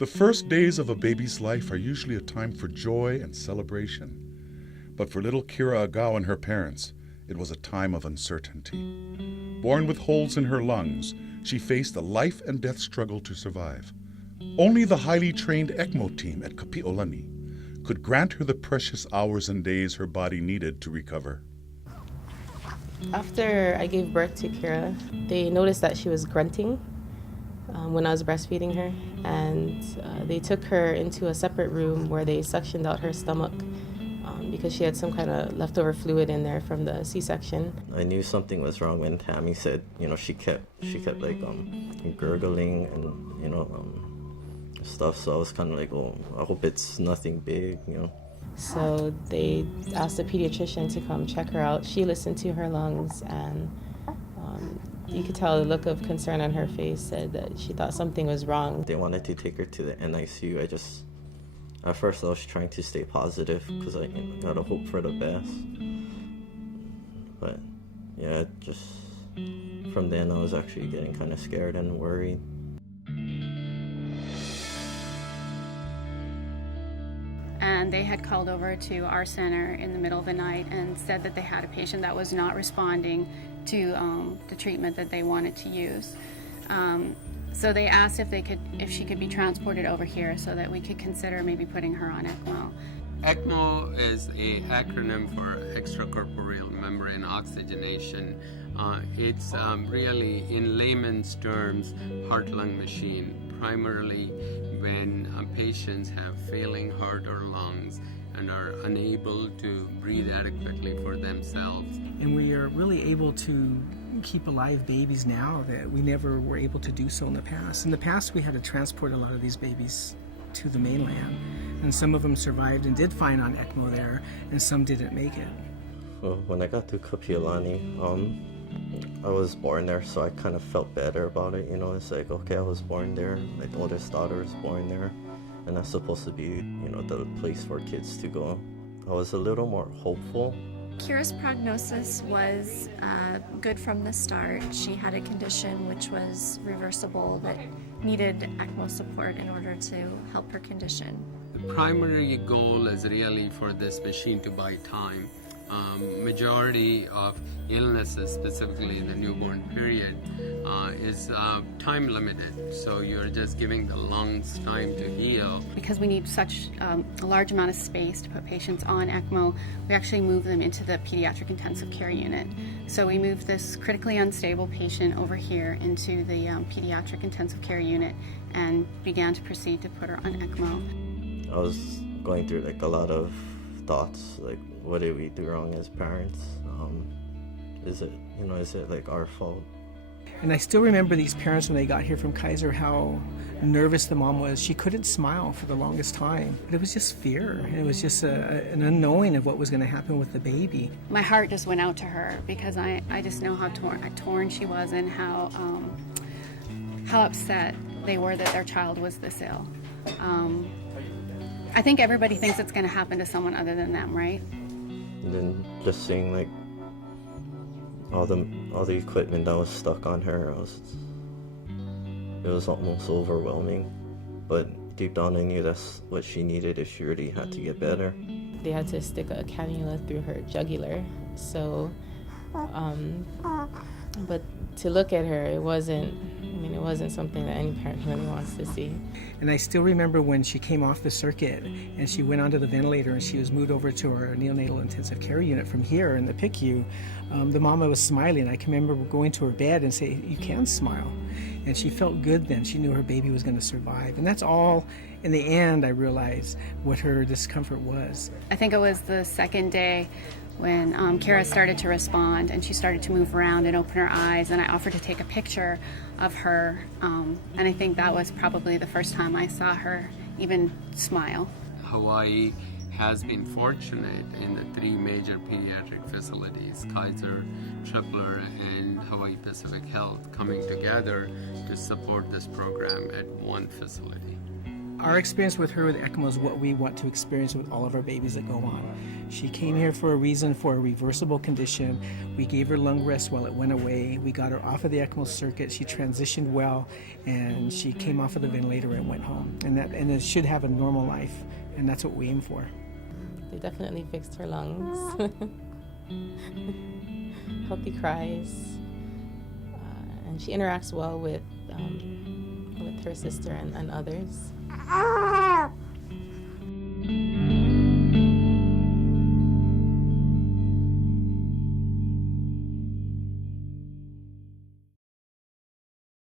The first days of a baby's life are usually a time for joy and celebration. But for little Kira Agao and her parents, it was a time of uncertainty. Born with holes in her lungs, she faced a life and death struggle to survive. Only the highly trained ECMO team at Kapiolani could grant her the precious hours and days her body needed to recover. After I gave birth to Kira, they noticed that she was grunting when I was breastfeeding her, and they took her into a separate room where they suctioned out her stomach because she had some kind of leftover fluid in there from the C-section. I knew something was wrong when Tammy said, she kept like gurgling and stuff. So I was kind of like, oh, I hope it's nothing big. So they asked the pediatrician to come check her out. She listened to her lungs, and you could tell the look of concern on her face said that she thought something was wrong. They wanted to take her to the NICU. At first I was trying to stay positive because I gotta hope for the best. But yeah, just from then I was actually getting kind of scared and worried. And they had called over to our center in the middle of the night and said that they had a patient that was not responding to the treatment that they wanted to use. So they asked if she could be transported over here so that we could consider maybe putting her on ECMO. ECMO is an acronym for extracorporeal membrane oxygenation. It's really, in layman's terms, heart-lung machine, primarily when patients have failing heart or lungs and are unable to breathe adequately for themselves. And we are really able to keep alive babies now that we never were able to do so in the past. In the past, we had to transport a lot of these babies to the mainland, and some of them survived and did fine on ECMO there, and some didn't make it. Well, when I got to Kapiolani, I was born there, so I kind of felt better about it. It's like, okay, I was born there. My oldest daughter was born there, and that's supposed to be, the place for kids to go. I was a little more hopeful. Kira's prognosis was good from the start. She had a condition which was reversible that needed ECMO support in order to help her condition. The primary goal is really for this machine to buy time. Majority of illnesses, specifically in the newborn period, is time limited. So you're just giving the lungs time to heal. Because we need such a large amount of space to put patients on ECMO, we actually move them into the pediatric intensive care unit. So we moved this critically unstable patient over here into the pediatric intensive care unit and began to proceed to put her on ECMO. I was going through a lot of thoughts, what did we do wrong as parents? Is it our fault? And I still remember these parents when they got here from Kaiser, how nervous the mom was. She couldn't smile for the longest time. But it was just fear. It was just an unknowing of what was going to happen with the baby. My heart just went out to her because I just know how torn she was and how upset they were that their child was this ill. I think everybody thinks it's going to happen to someone other than them, right? And then just seeing all the equipment that was stuck on her, it was almost overwhelming. But deep down I knew that's what she needed if she really had to get better. They had to stick a cannula through her jugular. So, but to look at her, it wasn't something that any parent really wants to see. And I still remember when she came off the circuit and she went onto the ventilator and she was moved over to our neonatal intensive care unit from here in the PICU. The mama was smiling. I can remember going to her bed and say, "You can smile." And she felt good then. She knew her baby was going to survive. And that's all, in the end, I realized what her discomfort was. I think it was the second day when Kira started to respond and she started to move around and open her eyes, and I offered to take a picture of her, and I think that was probably the first time I saw her even smile. Hawaii has been fortunate in the three major pediatric facilities, Kaiser, Tripler, and Hawaii Pacific Health, coming together to support this program at one facility. Our experience with her with ECMO is what we want to experience with all of our babies that go on. She came here for a reason, for a reversible condition. We gave her lung rest while it went away. We got her off of the ECMO circuit. She transitioned well, and she came off of the ventilator and went home. And it should have a normal life, and that's what we aim for. They definitely fixed her lungs. Healthy cries, and she interacts well with her sister and others.